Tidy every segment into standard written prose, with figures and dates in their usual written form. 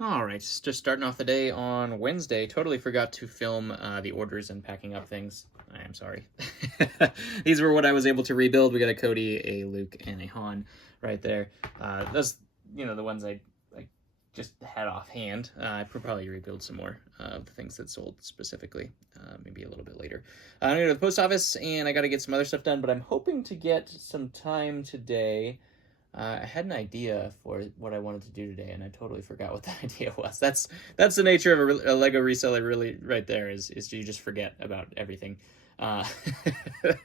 All right, just starting off the day on Wednesday. Totally forgot to film the orders and packing up things. I am sorry. These were what I was able to rebuild. We got a Cody, a Luke, and a Han right there. Those, the ones I just had offhand. I could probably rebuild some more of the things that sold specifically, maybe a little bit later. I'm going to go to the post office, and I got to get some other stuff done, but I'm hoping to get some time today. I had an idea for what I wanted to do today, and I totally forgot what the idea was. That's the nature of a Lego reseller, really, right there, is you just forget about everything that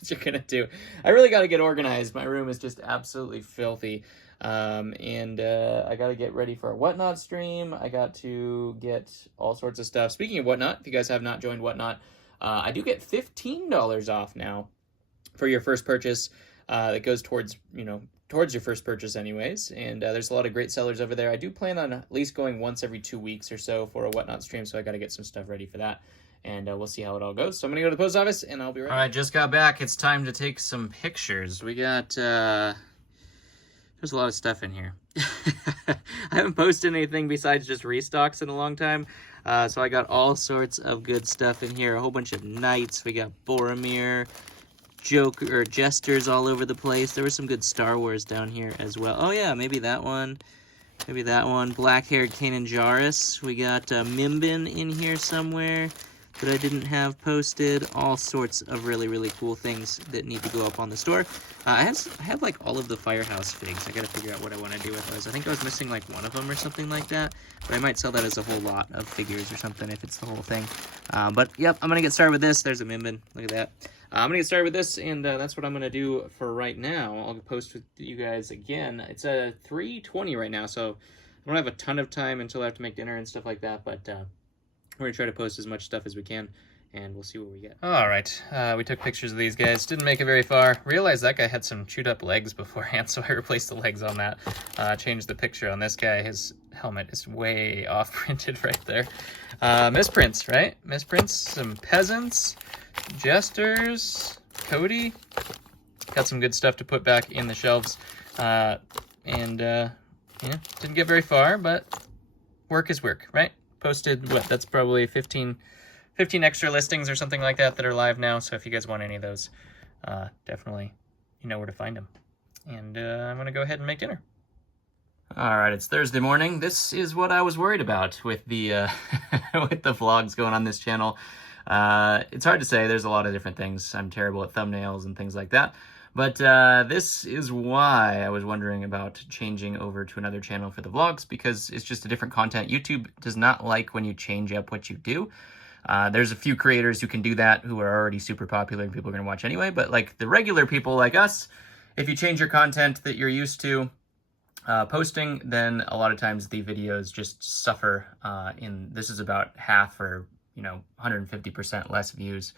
you're going to do. I really got to get organized. My room is just absolutely filthy. And I got to get ready for a Whatnot stream. I got to get all sorts of stuff. Speaking of Whatnot, if you guys have not joined Whatnot, I do get $15 off now for your first purchase. That goes towards your first purchase anyways, and there's a lot of great sellers over there. I do plan on at least going once every 2 weeks or so for a Whatnot stream, so I got to get some stuff ready for that, and we'll see how it all goes. So I'm going to go to the post office, and I'll be right back. All right, just got back. It's time to take some pictures. We got, there's a lot of stuff in here. I haven't posted anything besides just restocks in a long time, so I got all sorts of good stuff in here. A whole bunch of knights. We got Boromir, Joker or Jesters all over the place. There was some good Star Wars down here as well. Oh yeah, maybe that one. Maybe that one. Black-haired Kanan Jarrus. We got Mimbin in here somewhere that I didn't have posted. All sorts of really, really cool things that need to go up on the store. I have like all of the Firehouse figs. I gotta figure out what I want to do with those. I think I was missing like one of them or something like that. But I might sell that as a whole lot of figures or something if it's the whole thing. But yep, I'm gonna get started with this. There's a Mimbin. Look at that. I'm going to get started with this, and that's what I'm going to do for right now. I'll post with you guys again. It's 3:20 right now, so I don't have a ton of time until I have to make dinner and stuff like that, but we're going to try to post as much stuff as we can, and we'll see what we get. All right, we took pictures of these guys. Didn't make it very far. Realized that guy had some chewed up legs beforehand, so I replaced the legs on that. Changed the picture on this guy. His helmet is way off printed right there. Misprints, right? Misprints, some peasants. Jesters, Cody, got some good stuff to put back in the shelves, didn't get very far, but work is work, right? Posted, that's probably 15 extra listings or something like that are live now, so if you guys want any of those, definitely, you know where to find them. And I'm going to go ahead and make dinner. All right, it's Thursday morning. This is what I was worried about with the, with the vlogs going on this channel. It's hard to say. There's a lot of different things. I'm terrible at thumbnails and things like that. But this is why I was wondering about changing over to another channel for the vlogs, because it's just a different content. YouTube does not like when you change up what you do. There's a few creators who can do that who are already super popular and people are going to watch anyway. But like the regular people like us, if you change your content that you're used to posting, then a lot of times the videos just suffer. This is about half or 150% less views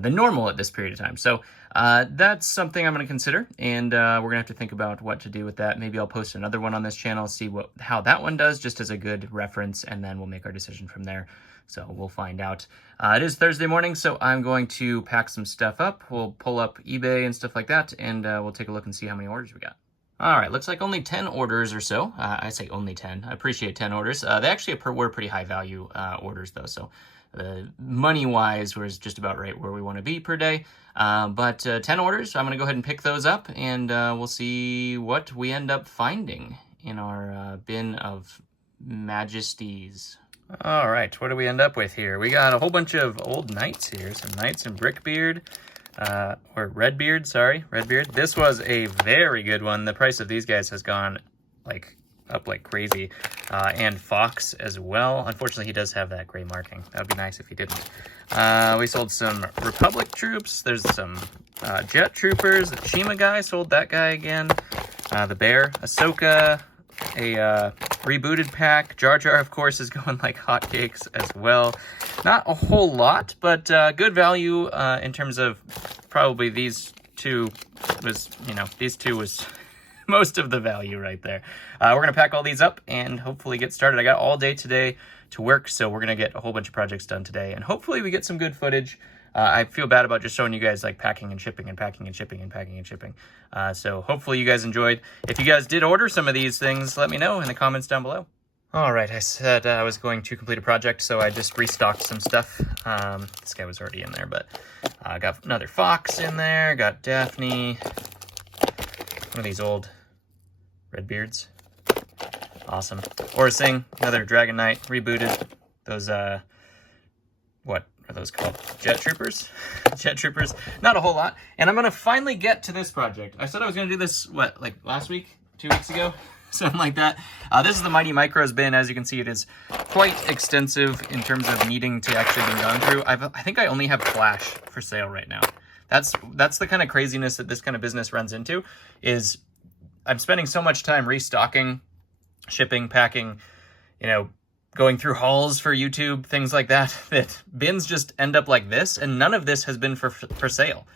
than normal at this period of time. So that's something I'm going to consider, and we're going to have to think about what to do with that. Maybe I'll post another one on this channel, see how that one does, just as a good reference, and then we'll make our decision from there. So we'll find out. It is Thursday morning, so I'm going to pack some stuff up. We'll pull up eBay and stuff like that, and we'll take a look and see how many orders we got. All right, looks like only 10 orders or so. I say only 10. I appreciate 10 orders. They actually were pretty high value orders, though, so money-wise, was just about right where we want to be per day. But 10 orders, so I'm going to go ahead and pick those up, and we'll see what we end up finding in our bin of majesties. All right, what do we end up with here? We got a whole bunch of old knights here, some knights in Brickbeard, or Redbeard, sorry, Redbeard. This was a very good one. The price of these guys has gone up like crazy, and Fox as well. Unfortunately, he does have that gray marking. That would be nice if he didn't. We sold some Republic troops. There's some Jet troopers. The Shima guy, sold that guy again. The Bear, Ahsoka, a rebooted pack. Jar Jar, of course, is going like hotcakes as well. Not a whole lot, but good value in terms of probably these two was, these two was most of the value right there. We're going to pack all these up and hopefully get started. I got all day today to work, so we're going to get a whole bunch of projects done today, and hopefully we get some good footage. I feel bad about just showing you guys like packing and shipping and packing and shipping and packing and shipping. So hopefully you guys enjoyed. If you guys did order some of these things, let me know in the comments down below. All right, I said I was going to complete a project, so I just restocked some stuff. This guy was already in there, but I got another fox in there, got Daphne, one of these old Redbeards. Awesome. Orsing, another Dragon Knight, rebooted. Those, what are those called? Jet Troopers? Jet Troopers. Not a whole lot. And I'm going to finally get to this project. I said I was going to do this, what, like last week? 2 weeks ago? Something like that. This is the Mighty Micros bin. As you can see, it is quite extensive in terms of needing to actually be gone through. I think I only have Flash for sale right now. That's the kind of craziness that this kind of business runs into, is I'm spending so much time restocking, shipping, packing, you know, going through hauls for YouTube, things like that, that bins just end up like this, and none of this has been for sale.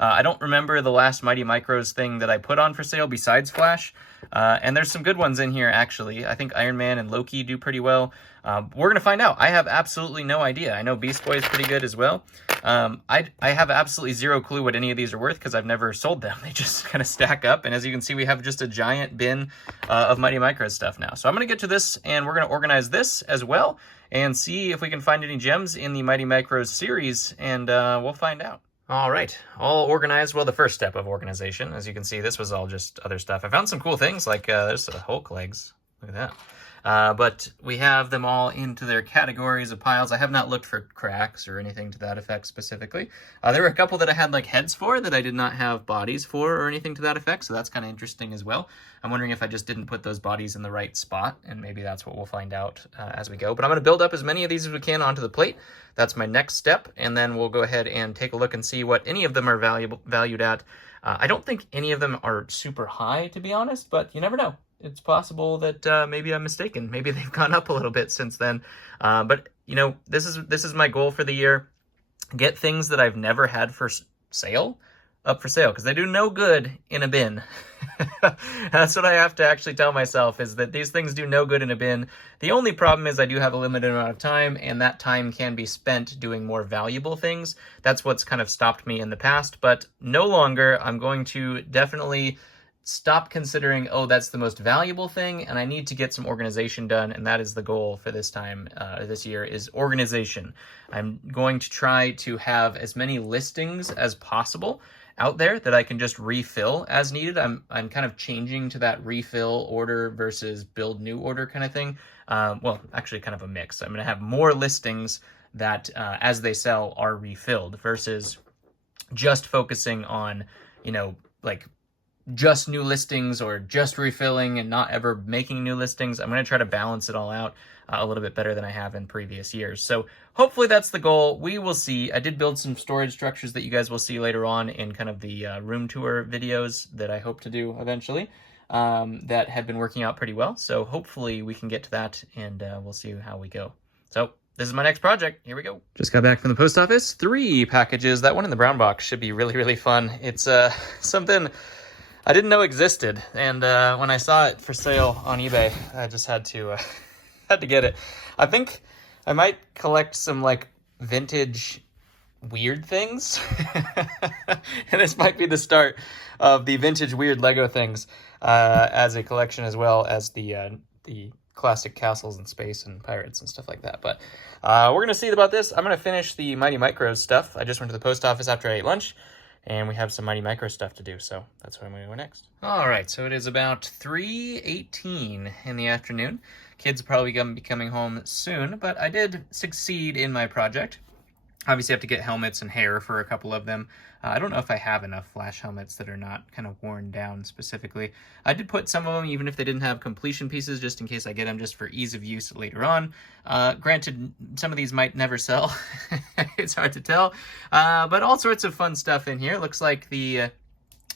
I don't remember the last Mighty Micros thing that I put on for sale besides Flash. And there's some good ones in here, actually. I think Iron Man and Loki do pretty well. We're going to find out. I have absolutely no idea. I know Beast Boy is pretty good as well. I have absolutely zero clue what any of these are worth because I've never sold them. They just kind of stack up. And as you can see, we have just a giant bin of Mighty Micros stuff now. So I'm going to get to this, and we're going to organize this as well and see if we can find any gems in the Mighty Micros series, and we'll find out. All right, all organized. Well, the first step of organization, as you can see, this was all just other stuff. I found some cool things, like there's the Hulk legs. Look at that. But we have them all into their categories of piles. I have not looked for cracks or anything to that effect specifically. There were a couple that I had like heads for that I did not have bodies for or anything to that effect, so that's kind of interesting as well. I'm wondering if I just didn't put those bodies in the right spot, and maybe that's what we'll find out as we go. But I'm going to build up as many of these as we can onto the plate. That's my next step, and then we'll go ahead and take a look and see what any of them are valued at. I don't think any of them are super high, to be honest, but you never know. It's possible that maybe I'm mistaken. Maybe they've gone up a little bit since then. But, you know, this is my goal for the year. Get things that I've never had for sale up for sale, because they do no good in a bin. That's what I have to actually tell myself, is that these things do no good in a bin. The only problem is I do have a limited amount of time, and that time can be spent doing more valuable things. That's what's kind of stopped me in the past, but no longer. I'm going to definitely stop considering, oh, that's the most valuable thing, and I need to get some organization done, and that is the goal for this time, this year, is organization. I'm going to try to have as many listings as possible out there that I can just refill as needed. I'm kind of changing to that refill order versus build new order kind of thing. Well, actually kind of a mix. I'm going to have more listings that, as they sell, are refilled versus just focusing on, you know, like just new listings or just refilling and not ever making new listings. I'm going to try to balance it all out a little bit better than I have in previous years. So hopefully that's the goal. We will see. I did build some storage structures that you guys will see later on in kind of the room tour videos that I hope to do eventually, that have been working out pretty well. So hopefully we can get to that, and we'll see how we go. So this is my next project. Here we go. Just got back from the post office. 3 packages. That one in the brown box should be really, really fun. It's something I didn't know existed, and when I saw it for sale on eBay, I just had to get it. I think I might collect some like vintage weird things, and this might be the start of the vintage weird Lego things as a collection, as well as the classic castles in space and pirates and stuff like that. But we're gonna see about this. I'm gonna finish the Mighty Micros stuff. I just went to the post office after I ate lunch, and we have some Mighty Micro stuff to do, so that's what I'm going to do next. All right, so it is about 3:18 in the afternoon. Kids are probably going to be coming home soon, but I did succeed in my project. Obviously, I have to get helmets and hair for a couple of them. I don't know if I have enough Flash helmets that are not kind of worn down specifically. I did put some of them, even if they didn't have completion pieces, just in case I get them just for ease of use later on. Granted, some of these might never sell. It's hard to tell. But all sorts of fun stuff in here. Looks like the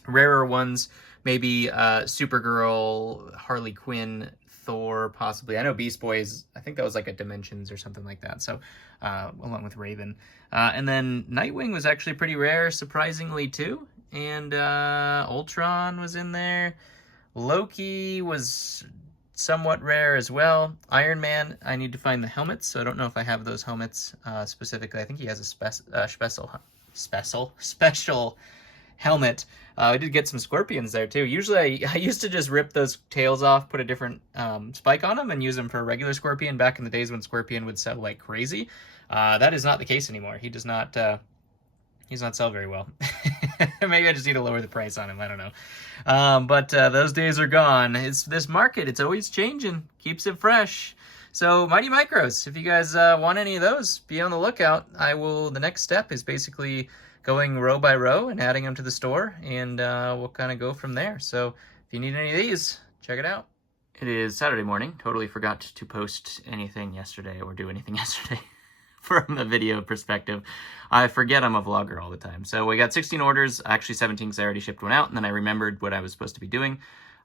rarer ones, maybe Supergirl, Harley Quinn, Thor, possibly. I know Beast Boys, I think that was like a Dimensions or something like that. So, along with Raven. And then Nightwing was actually pretty rare, surprisingly, too. And Ultron was in there. Loki was somewhat rare as well. Iron Man, I need to find the helmets, so I don't know if I have those helmets specifically. I think he has a special helmet. I did get some scorpions there too. Usually I used to just rip those tails off, put a different spike on them, and use them for a regular scorpion back in the days when scorpion would sell like crazy. That is not the case anymore. He does not sell very well. Maybe I just need to lower the price on him. I don't know. But those days are gone. It's this market. It's always changing. Keeps it fresh. So Mighty Micros, if you guys want any of those, be on the lookout. The next step is basically going row by row and adding them to the store, and we'll kind of go from there. So if you need any of these, check it out. It is Saturday morning. Totally forgot to post anything yesterday or do anything yesterday from the video perspective. I forget I'm a vlogger all the time. So we got 16 orders, actually 17 because I already shipped one out, and then I remembered what I was supposed to be doing.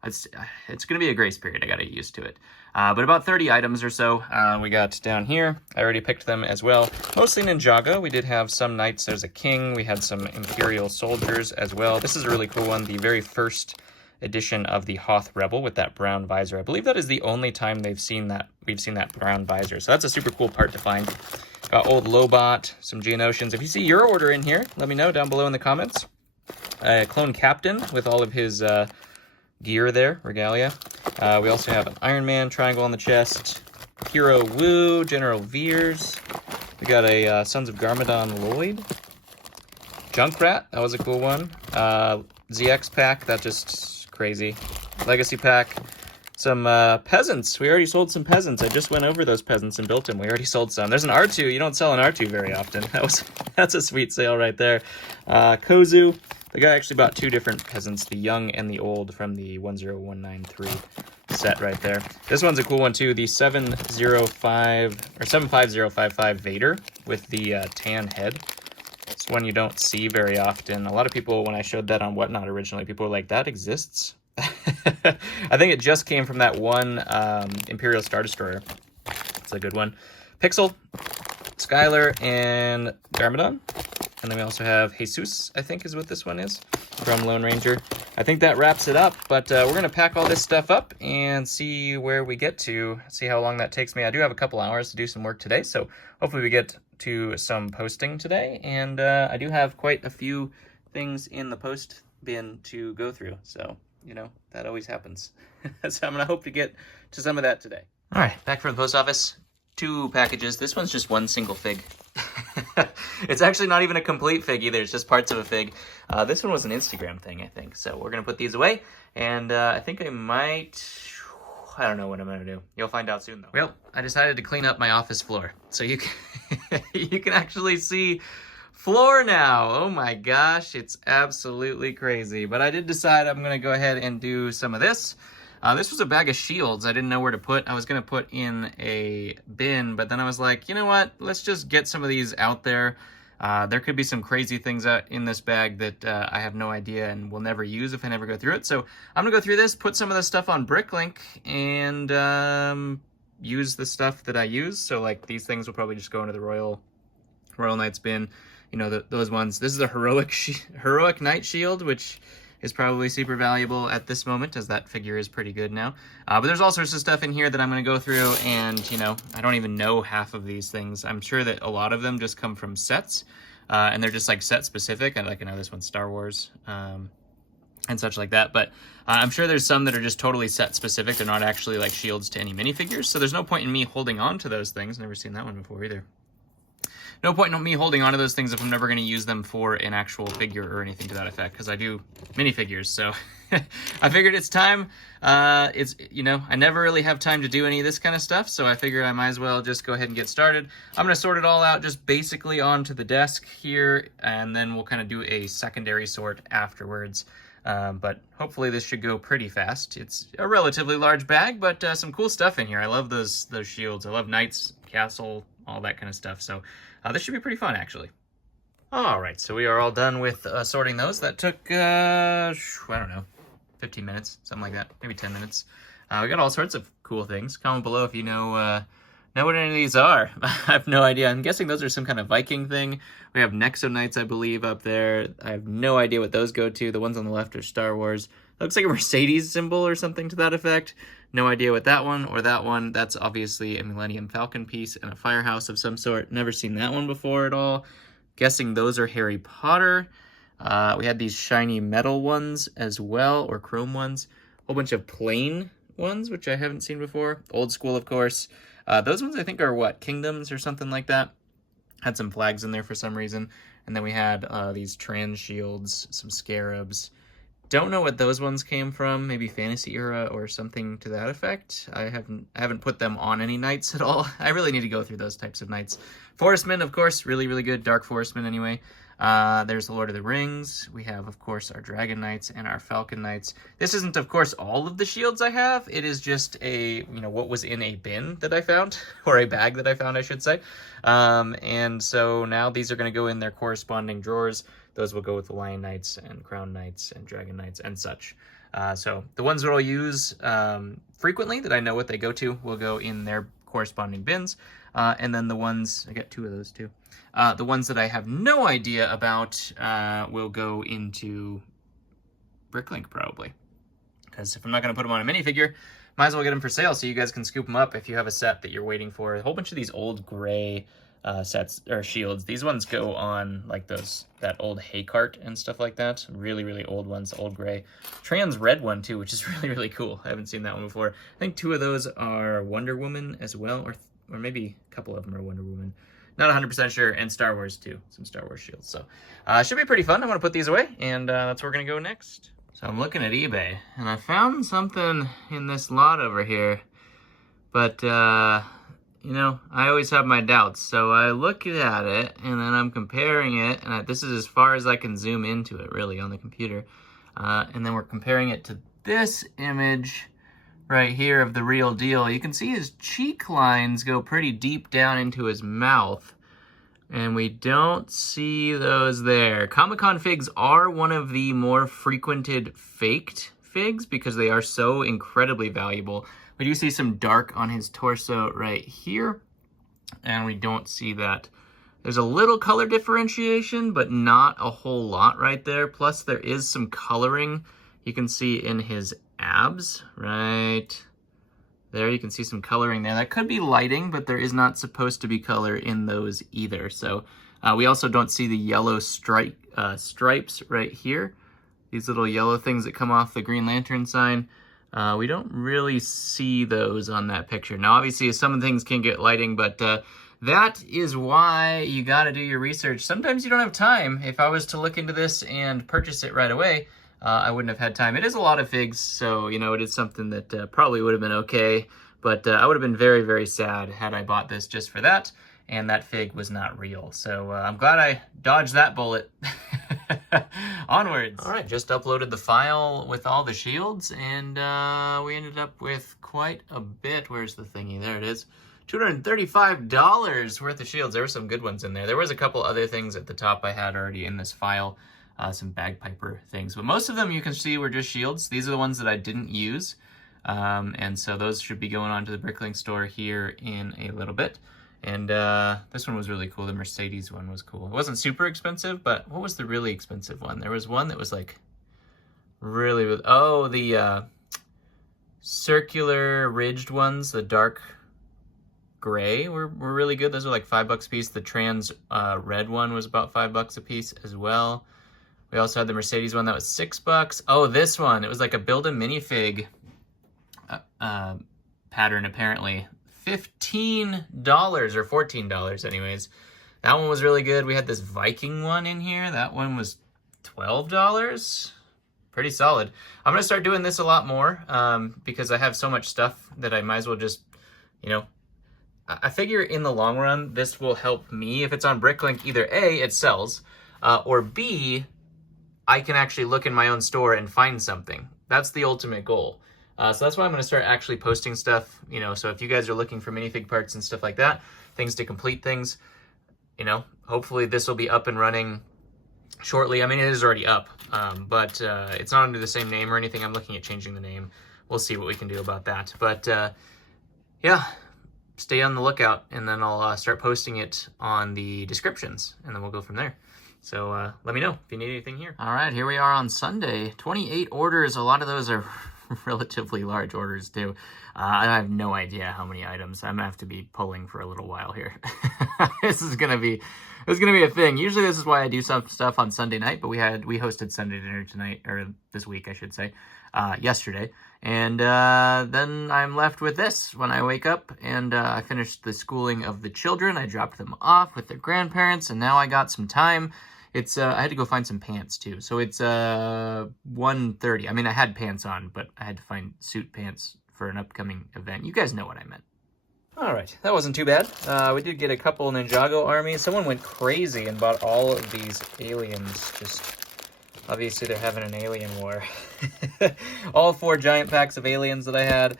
It's going to be a grace period. I got to get used to it. But about 30 items or so we got down here. I already picked them as well. Mostly Ninjago. We did have some knights. There's a king. We had some Imperial soldiers as well. This is a really cool one. The very first edition of the Hoth Rebel with that brown visor. I believe that is the only time we've seen that brown visor. So that's a super cool part to find. Got old Lobot, some Geonosians. If you see your order in here, let me know down below in the comments. Clone Captain with all of his gear there, regalia. We also have an Iron Man triangle on the chest, Hero Wu, General Veers. We got a Sons of Garmadon Lloyd, Junkrat, that was a cool one. ZX pack, that just crazy. Legacy pack. Some peasants. We already sold some peasants. I just went over those peasants and built them. We already sold some. There's an R2. You don't sell an R2 very often. That's a sweet sale right there. Kozu. The guy actually bought two different peasants, the young and the old, from the 10193 set right there. This one's a cool one too, the 75055 Vader with the tan head. It's one you don't see very often. A lot of people, when I showed that on Whatnot originally, people were like, that exists? I think it just came from that one Imperial Star Destroyer. It's a good one. Pixel, Skylar, and Garmadon. And then we also have Jesus, I think is what this one is, from Lone Ranger. I think that wraps it up, but we're going to pack all this stuff up and see where we get to, see how long that takes me. I do have a couple hours to do some work today, so hopefully we get to some posting today. And I do have quite a few things in the post bin to go through, so, you know, that always happens. So I'm going to hope to get to some of that today. All right, back from the post office. 2 packages. This one's just one single fig. It's actually not even a complete fig either. It's just parts of a fig. This one was an Instagram thing, I think. So we're going to put these away. And I think I don't know what I'm going to do. You'll find out soon, though. Well, I decided to clean up my office floor. So you can, you can actually see floor now. Oh my gosh, it's absolutely crazy. But I did decide I'm going to go ahead and do some of this. This was a bag of shields I didn't know where to put. I was going to put in a bin, but then I was like, you know what? Let's just get some of these out there. There could be some crazy things out in this bag that I have no idea and will never use if I never go through it. So I'm going to go through this, put some of the stuff on Bricklink, and use the stuff that I use. So like these things will probably just go into the Royal Knights bin. You know, those ones. This is a Heroic Knight Shield, which is probably super valuable at this moment, as that figure is pretty good now. But there's all sorts of stuff in here that I'm going to go through, and, you know, I don't even know half of these things. I'm sure that a lot of them just come from sets, and they're just, like, set-specific. I know this one's Star Wars, and such like that, but I'm sure there's some that are just totally set-specific. They're not actually, like, shields to any minifigures, so there's no point in me holding on to those things. Never seen that one before, either. No point in me holding on to those things if I'm never going to use them for an actual figure or anything to that effect, because I do minifigures, so I figured it's time. You know, I never really have time to do any of this kind of stuff, so I figured I might as well just go ahead and get started. I'm going to sort it all out just basically onto the desk here, and then we'll kind of do a secondary sort afterwards. But hopefully this should go pretty fast. It's a relatively large bag, but some cool stuff in here. I love those shields. I love Knights, Castle, all that kind of stuff. So this should be pretty fun, actually. All right, so we are all done with sorting those. That took, I don't know, 15 minutes, something like that, maybe 10 minutes. We got all sorts of cool things. Comment below if you know what any of these are. I have no idea. I'm guessing those are some kind of Viking thing. We have Nexo Knights, I believe, up there. I have no idea what those go to. The ones on the left are Star Wars. Looks like a Mercedes symbol or something to that effect. No idea what that one or that one. That's obviously a Millennium Falcon piece and a firehouse of some sort. Never seen that one before at all. Guessing those are Harry Potter. We had these shiny metal ones as well, or chrome ones. A whole bunch of plain ones, which I haven't seen before. Old school, of course. Those ones I think are what, Kingdoms or something like that. Had some flags in there for some reason. And then we had these trans shields, some scarabs. Don't know what those ones came from. Maybe Fantasy Era or something to that effect. I haven't put them on any knights at all. I really need to go through those types of knights. Forestmen, of course, really, really good. Dark Forestmen, anyway. There's the Lord of the Rings. We have, of course, our Dragon Knights and our Falcon Knights. This isn't, of course, all of the shields I have. It is just a, what was in a bin that I found, or a bag that I found, I should say. And so now these are going to go in their corresponding drawers. Those will go with the Lion Knights and Crown Knights and Dragon Knights and such. So the ones that I'll use frequently, that I know what they go to, will go in their corresponding bins. And then the ones, I got 2 of those too. The ones that I have no idea about will go into Bricklink probably. Because if I'm not going to put them on a minifigure, might as well get them for sale so you guys can scoop them up if you have a set that you're waiting for. A whole bunch of these old gray sets or shields. These ones go on like that old hay cart and stuff like that. Really, really old ones, old gray. Trans red one too, which is really, really cool. I haven't seen that one before. I think 2 of those are Wonder Woman as well, or maybe a couple of them are Wonder Woman. Not 100% sure, and Star Wars too. Some Star Wars shields. So should be pretty fun. I'm going to put these away, and that's where we're going to go next. So I'm looking at eBay, and I found something in this lot over here. But, I always have my doubts. So I look at it, and then I'm comparing it, and this is as far as I can zoom into it, really, on the computer. And then we're comparing it to this image right here of the real deal. You can see his cheek lines go pretty deep down into his mouth, and we don't see those there. Comic-Con figs are one of the more frequented faked figs because they are so incredibly valuable. We do see some dark on his torso right here, and we don't see that. There's a little color differentiation, but not a whole lot right there. Plus, there is some coloring you can see in his abs right there. You can see some coloring there. That could be lighting, but there is not supposed to be color in those either. So we also don't see the yellow stripes right here. These little yellow things that come off the Green Lantern sign. We don't really see those on that picture. Now, obviously, some things can get lighting, but that is why you got to do your research. Sometimes you don't have time. If I was to look into this and purchase it right away, I wouldn't have had time. It is a lot of figs, so, it is something that probably would have been okay, but I would have been very, very sad had I bought this just for that, and that fig was not real. So I'm glad I dodged that bullet. Onwards. All right, just uploaded the file with all the shields, and we ended up with quite a bit. Where's the thingy? There it is. $235 worth of shields. There were some good ones in there. There was a couple other things at the top I had already in this file. Some bagpiper things, but most of them you can see were just shields. These are the ones that I didn't use, and so those should be going on to the Bricklink store here in a little bit. And this one was really cool. The Mercedes one was cool. It wasn't super expensive, but what was the really expensive one? There was one that was like really, the circular ridged ones, the dark gray were really good. Those were like $5 a piece. The trans red one was about $5 a piece as well. We also had the Mercedes one that was $6. Oh, this one, it was like a build a minifig pattern apparently. $15 or $14 anyways. That one was really good. We had this Viking one in here. That one was $12. Pretty solid. I'm gonna start doing this a lot more because I have so much stuff that I might as well just, I figure in the long run, this will help me. If it's on Bricklink, either A, it sells, or B, I can actually look in my own store and find something. That's the ultimate goal. So that's why I'm going to start actually posting stuff, so if you guys are looking for minifig parts and stuff like that, things to complete things, hopefully this will be up and running shortly. I mean, it is already up, but it's not under the same name or anything. I'm looking at changing the name. We'll see what we can do about that. But yeah, stay on the lookout, and then I'll start posting it on the descriptions, and then we'll go from there. So let me know if you need anything here. All right, here we are on Sunday. 28 orders. A lot of those are relatively large orders too. I have no idea how many items. I'm gonna have to be pulling for a little while here. This is gonna be a thing. Usually this is why I do some stuff on Sunday night, but we hosted Sunday dinner tonight, or this week I should say, yesterday. And then I'm left with this when I wake up, and I finished the schooling of the children. I dropped them off with their grandparents, and now I got some time. It's I had to go find some pants too. So it's 1:30. I mean, I had pants on, but I had to find suit pants for an upcoming event. You guys know what I meant. All right, that wasn't too bad. We did get a couple Ninjago armies. Someone went crazy and bought all of these aliens. Just obviously they're having an alien war. All 4 giant packs of aliens that I had.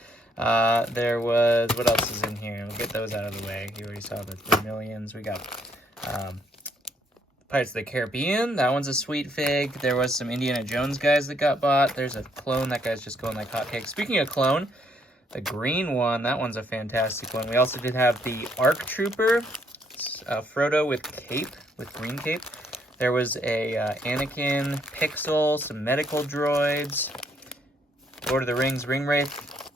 There was, what else is in here? We'll get those out of the way. You already saw the 3 millions. We got Pirates of the Caribbean. That one's a sweet fig. There was some Indiana Jones guys that got bought. There's a clone. That guy's just going like hotcakes. Speaking of clone, the green one, that one's a fantastic one. We also did have the ARC Trooper, Frodo with cape, with green cape. There was a Anakin Pixel, some medical droids, Lord of the Rings Ring Wraith.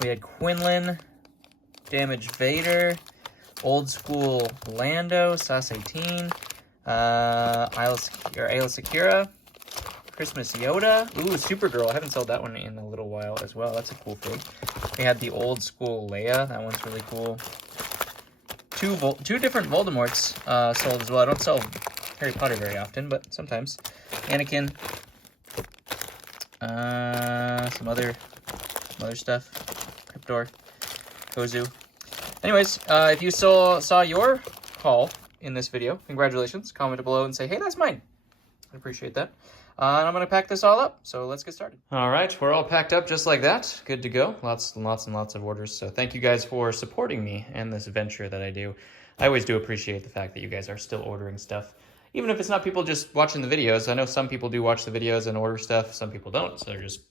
We had Quinlan, Damaged Vader, Old School Lando, Sas 18, Ayla Secura, Christmas Yoda. Ooh, Supergirl. I haven't sold that one in a little while as well. That's a cool fig. We had the Old School Leia. That one's really cool. Two different Voldemorts sold as well. I don't sell Harry Potter very often, but sometimes. Anakin. Some other stuff. Cryptor. Kozu. Anyways, if you saw your haul in this video, congratulations. Comment below and say, hey, that's mine. I appreciate that. And I'm going to pack this all up, so let's get started. All right, we're all packed up just like that. Good to go. Lots and lots of orders. So thank you guys for supporting me and this venture that I do. I always do appreciate the fact that you guys are still ordering stuff. Even if it's not people just watching the videos. I know some people do watch the videos and order stuff. Some people don't, so they're just,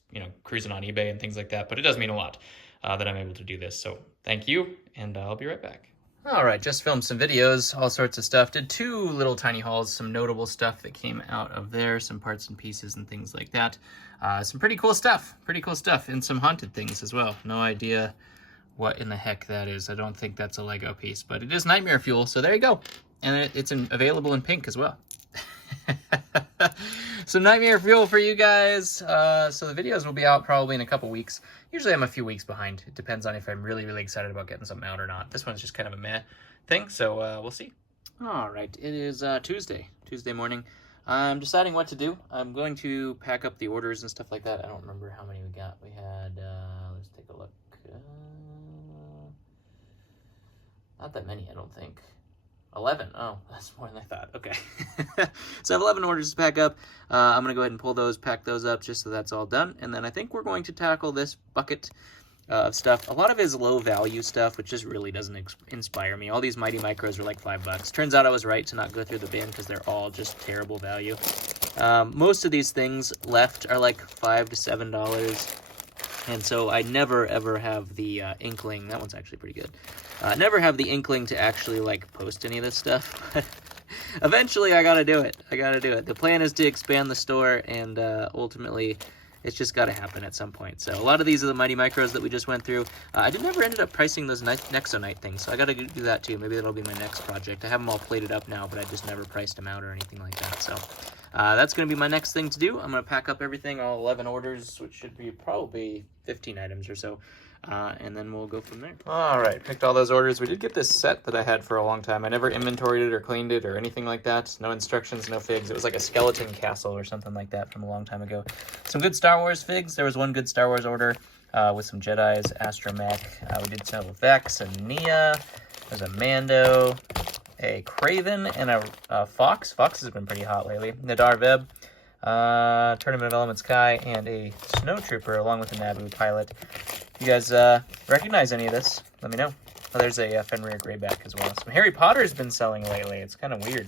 cruising on eBay and things like that. But it does mean a lot that I'm able to do this. So thank you, and I'll be right back. All right, just filmed some videos, all sorts of stuff. Did 2 little tiny hauls, some notable stuff that came out of there, some parts and pieces and things like that. Some pretty cool stuff, and some haunted things as well. No idea what in the heck that is. I don't think that's a Lego piece, but it is Nightmare Fuel, so there you go. And it's available in pink as well. Some Nightmare Fuel for you guys. So the videos will be out probably in a couple weeks. Usually I'm a few weeks behind. It depends on if I'm really excited about getting something out or not. This one's just kind of a meh thing, so we'll see. All right, it is Tuesday morning. I'm deciding what to do. I'm going to pack up the orders and stuff like that. I don't remember how many we got. We had, let's take a look. Not that many, I don't think. 11. Oh, that's more than I thought. Okay. So I have 11 orders to pack up. I'm going to go ahead and pull those, pack those up just so that's all done. And then I think we're going to tackle this bucket of stuff. A lot of it is low value stuff, which just really doesn't inspire me. All these Mighty Micros are like $5. Turns out I was right to not go through the bin because they're all just terrible value. Most of these things left are like $5 to $7. And so I never, ever have the inkling. That one's actually pretty good. Never have the inkling to actually, post any of this stuff. But eventually, I gotta do it. The plan is to expand the store, and ultimately, it's just gotta happen at some point. So a lot of these are the Mighty Micros that we just went through. I never ended up pricing those Nexonite things, so I gotta do that too. Maybe that'll be my next project. I have them all plated up now, but I just never priced them out or anything like that. So that's going to be my next thing to do. I'm going to pack up everything, all 11 orders, which should be probably 15 items or so, and then we'll go from there. All right, picked all those orders. We did get this set that I had for a long time. I never inventoried it or cleaned it or anything like that. No instructions, no figs. It was like a skeleton castle or something like that from a long time ago. Some good Star Wars figs. There was one good Star Wars order with some Jedis, Astromech. We did some Vex and Nia. There's a Mando, a Craven, and a Fox. Fox has been pretty hot lately. Nadar Veb, Tournament of Elements Kai, and a Snowtrooper along with a Naboo pilot. If you guys recognize any of this, let me know. Oh, there's a Fenrir Greyback as well. Some Harry Potter's been selling lately. It's kind of weird.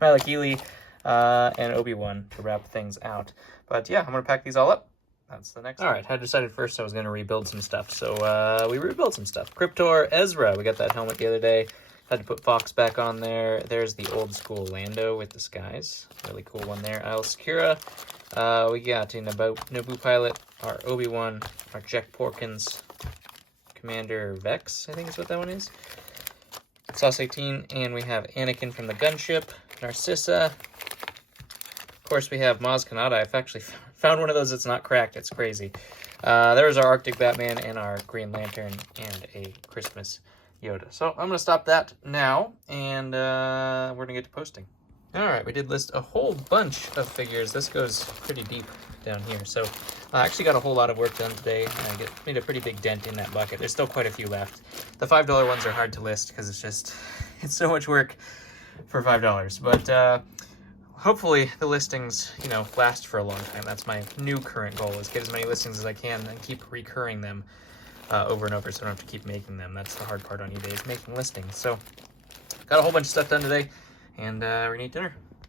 Malakili and Obi-Wan to wrap things out. But yeah, I'm going to pack these all up. That's the next. All right, I decided first I was going to rebuild some stuff. So we rebuilt some stuff. Cryptor, Ezra. We got that helmet the other day. Had to put Fox back on there. There's the old school Lando with the skies. Really cool one there. Isle Secura. We got a Naboo pilot, our Obi-Wan, our Jack Porkins, Commander Vex, I think is what that one is. Sauce 18, and we have Anakin from the gunship, Narcissa. Of course, we have Maz Kanata. I've actually found one of those that's not cracked. It's crazy. There's our Arctic Batman and our Green Lantern and a Christmas Yoda. So I'm going to stop that now, and we're going to get to posting. All right, we did list a whole bunch of figures. This goes pretty deep down here. So I actually got a whole lot of work done today. I made a pretty big dent in that bucket. There's still quite a few left. The $5 ones are hard to list because it's so much work for $5. But hopefully the listings, last for a long time. That's my new current goal, is get as many listings as I can and keep recurring them over and over so I don't have to keep making them. That's the hard part on eBay, is making listings. So got a whole bunch of stuff done today, and we're gonna eat dinner.